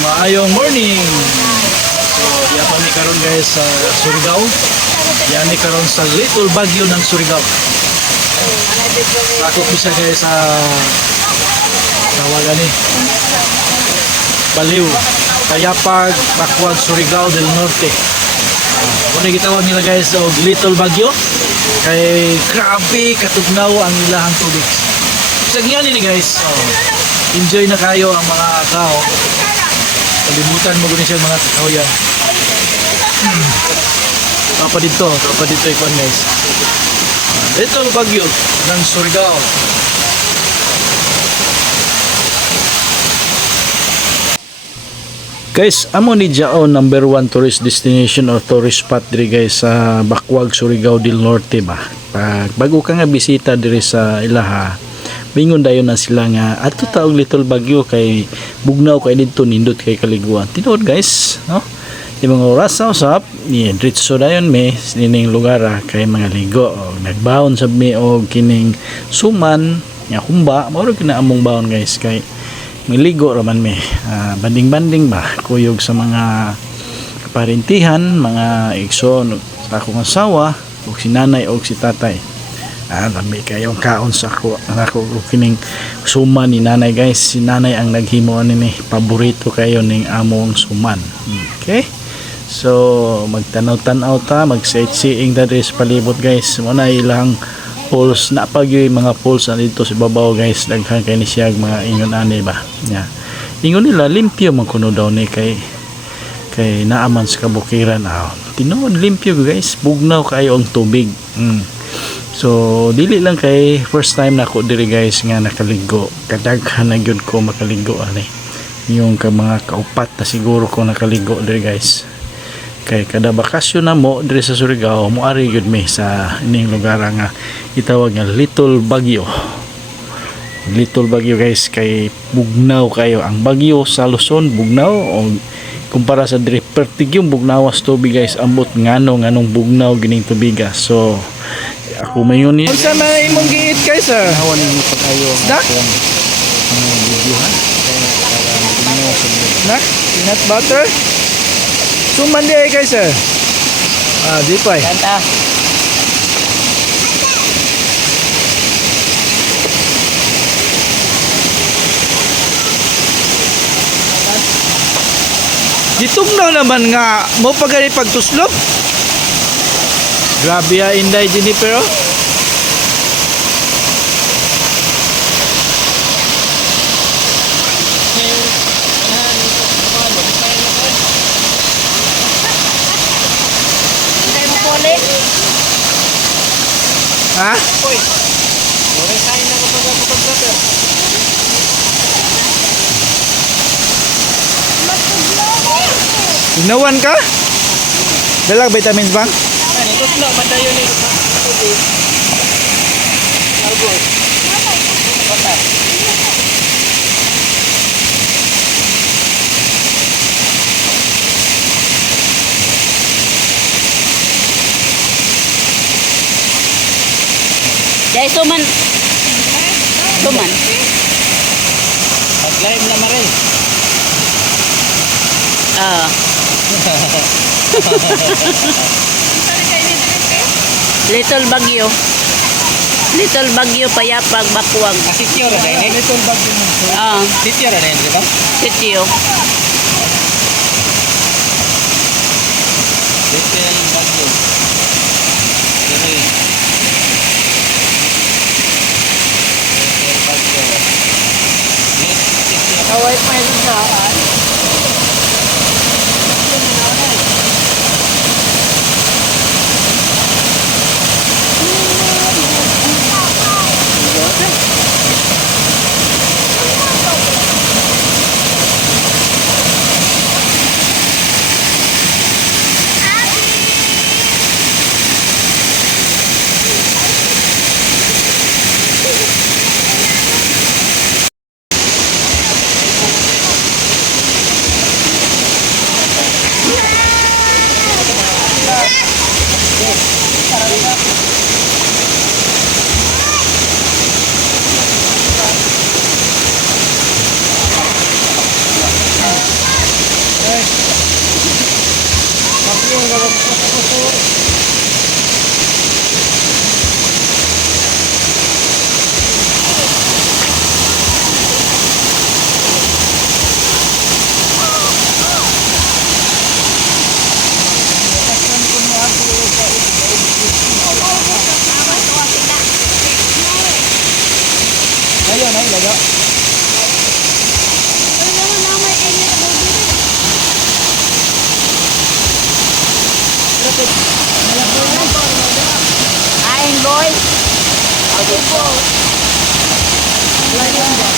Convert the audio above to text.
Maayong morning. So, diya pa mi karon guys sa Surigao. Diya ni karon sa Little Baguio ng Surigao. Ako bisa guys sa tawagan ni Baliw, Tayapag, Bacuag, Surigao del Norte. Kung gitawag nila guys og Little Baguio kay grabe katugnaw ang ilahang tubig. Sa giyan ni guys. Enjoy na kayo ang mga tao. Kalimutan mo guni siya mga kahoyan. Papa dito ikuan guys. Little Baguio ng Surigao. Guys, amo ni Jaon number 1 tourist destination or tourist spot diri guys sa Bacuag, Surigao del Norte ba. Pag bago ka nga bisita diri sa ilaha, bingon dayon na sila nga ato taog Little Baguio kay bugnaw kay didto nindot kay kaliguan. Tinuod guys, no? Di mga oras sa usap, ni diretso dayon me sining lugar kay mga ligo o nagbaon sab mi og kining suman nga humba, mao kina among baon guys kay miligo raman me. Banding-banding ba kuyog sa mga kaparintihan, mga igsoon sa akong asawa ug si nanay ug si tatay. Lami kayong kaon sa ako kining suman ni nanay guys. Si nanay ang naghimo ni paborito kayo ning among suman. Okay, so magtanaw-tanaw ta, mag sightseeing ta sa palibot guys. Muna ilang pools na pagyoy mga pools na dito sa babaw guys. Daghan kay ni siya mga ingon ani ba nya. Ingon nila limpyo man kuno daw ni kay naaman sa kabukiran. Tinuod limpyo guys, bugnaw kayo ang tubig. So dili lang kay first time na ako diri guys nga nakaligo. Kadaghan na gyud ko makaligo ani. Yung mga kaupat na siguro ko nakaligo diri guys. Kay kada bakasyon na mo diri sa Surigao, moari gyud mi sa ining lugar nga itawag nga Little Baguio. Little Baguio guys kay bugnaw kayo ang Baguio sa Luzon bugnaw o kumpara sa diri pertigyong bugnawas tubig guys, ambot nganong bugnaw gining tubiga. So ako mayon ni unsa man imong giit guys hawan ni pagayo dak videohan nak peanut butter suman di guys di pa kanta ditugnaw naman nga mo pagari pagtuslop. Grabe ya Inday Jennifer. Ha? Ginawan ka? Dalag vitamins bang? Tutlo madayon ni tubig. Albos. Bata. Jay suman. Suman. Pag-live na marin. Little Baguio. Little Baguio Payapag Bacuag. Sitio ra dai Little Baguio. Sitio ra dai di ba? Sitio. Little Baguio. Dili. Little Baguio. Sitio. Away pa ito sa Ayun, ay, laga. Kain, boy. Okay po. Ayun,